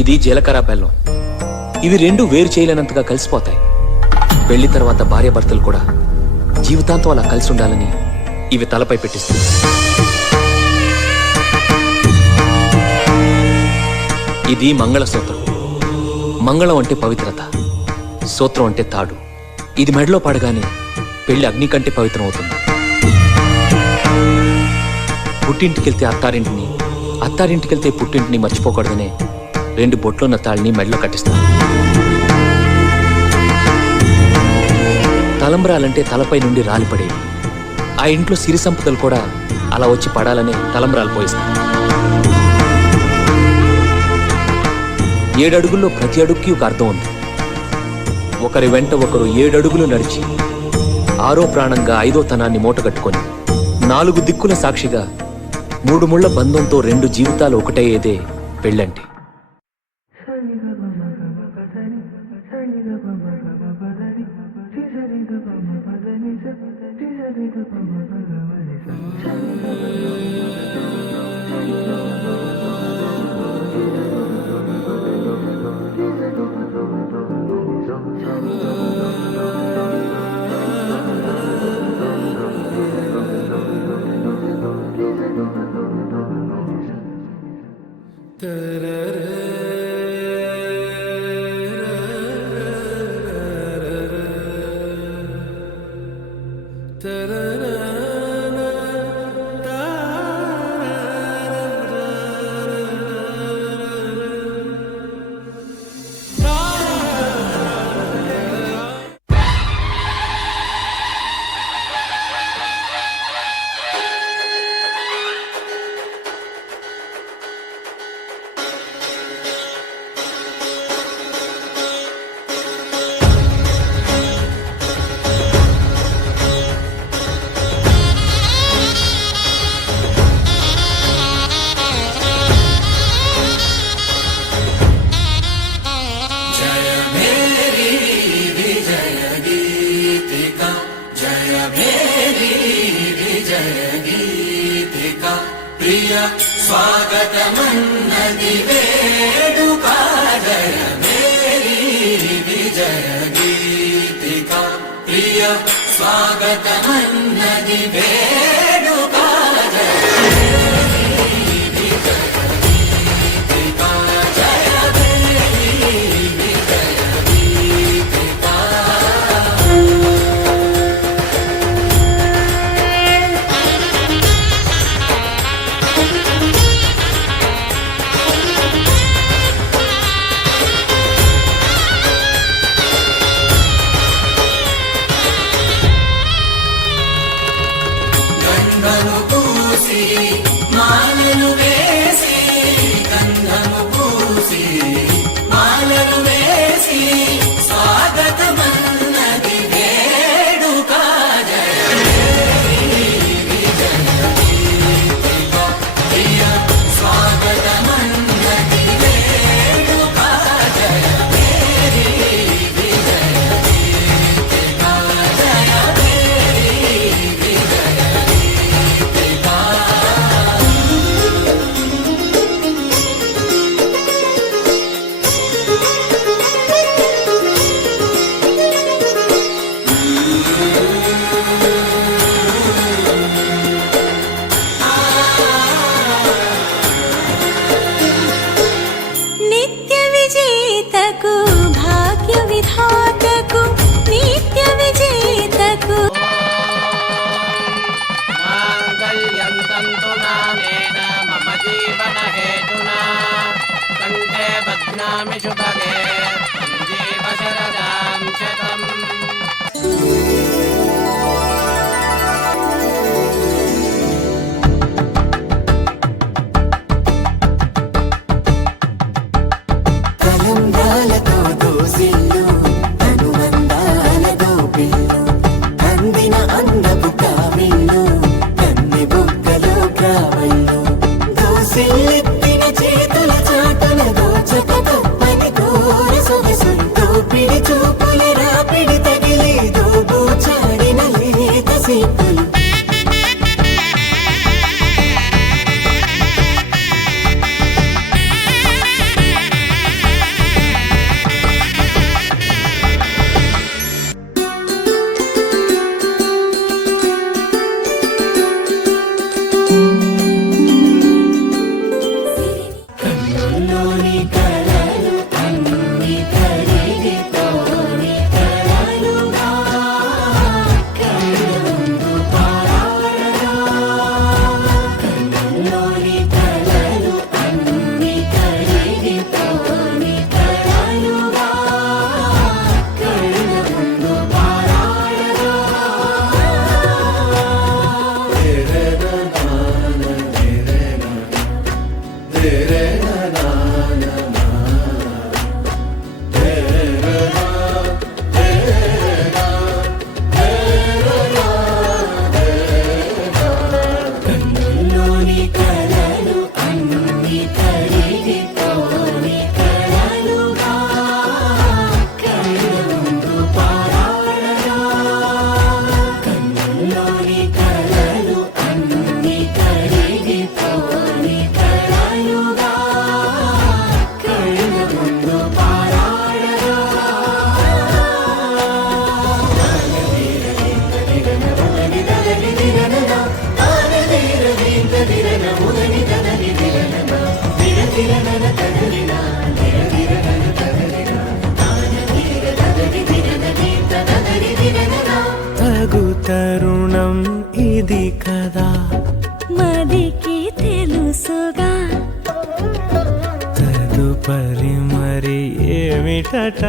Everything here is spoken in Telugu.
ఇది జీలకర్ర బెల్లం. ఇవి రెండు వేరు చేయలేనంతగా కలిసిపోతాయి. పెళ్లి తర్వాత భార్యాభర్తలు కూడా జీవితాంతం అలా కలిసి ఉండాలని ఇవి తలపై పెట్టిస్తుంది. ఇది మంగళసూత్రం. మంగళం అంటే పవిత్రత, సూత్రం అంటే తాడు. ఇది మెడలో పడగానే పెళ్లి అగ్ని కంటే పవిత్రం అవుతుంది. పుట్టింటికెళ్తే అత్తారింటిని, అత్తారింటికెళ్తే పుట్టింటిని మర్చిపోకూడదనే రెండు బొట్లున్న తాళ్ళని మెడలో కట్టిస్తారు. తలంబ్రాలంటే తలపై నుండి రాలిపడేవి. ఆ ఇంట్లో సిరి సంపదలు కూడా అలా వచ్చి పడాలని తలంబ్రాలు పోయిస్తారు. 7 అడుగుల్లో ప్రతి అడుగుకి ఒక అర్థం ఉంది. ఒకరి వెంట ఒకరు 7 అడుగులు నడిచి 6వ ప్రాణంగా 5వ తనాన్ని మూటగట్టుకొని 4 దిక్కుల సాక్షిగా 3 ముళ్ల బంధంతో 2 జీవితాలు ఒకటయ్యేదే పెళ్ళంటే. ప్రియ స్వాగతమన్నది వేడుక జయ మేరీ విజయ గీతిక. ప్రియ స్వాగతమన్నది వేడుక జయ మేరీ విజయ గీతిక. జయ మేరీ విజయ గీతిక. గంధము పూసి మాలలు వేసి, గంధము పూసి మాలలు వేసి స్వాగతమన్నది వేడుక జయ మేరీ విజయ గీతిక. ప్రియ స్వాగతమన్నది వేడుక జయ మేరీ విజయ గీతిక. జయ మేరీ విజయ గీతిక. నిత్య విజేతకు భాగ్య విధాతకు నిత్య విజేతకు మాంగళ్యం తంతు నానేన మమ జీవన హేతునా కంఠే బధ్నామి శుభగే సంజీవ శరదాం శతం. తలంబ్రాలతో దోసిల్లు అనుబంధాలతో పిల్లు అందిన అందపు కావిళ్ళు కన్ని బుక్కలో కావళ్ళు దోసిల్లెత్తిన చేతుల చాటుల దోచక తప్పని కోర సొగసులు దోపిడి చూపుల రాపిడి తగిలి దోబూచాడిన లేత సీపులు. తెలుసుగా తదుపరి మరి ఏమిటట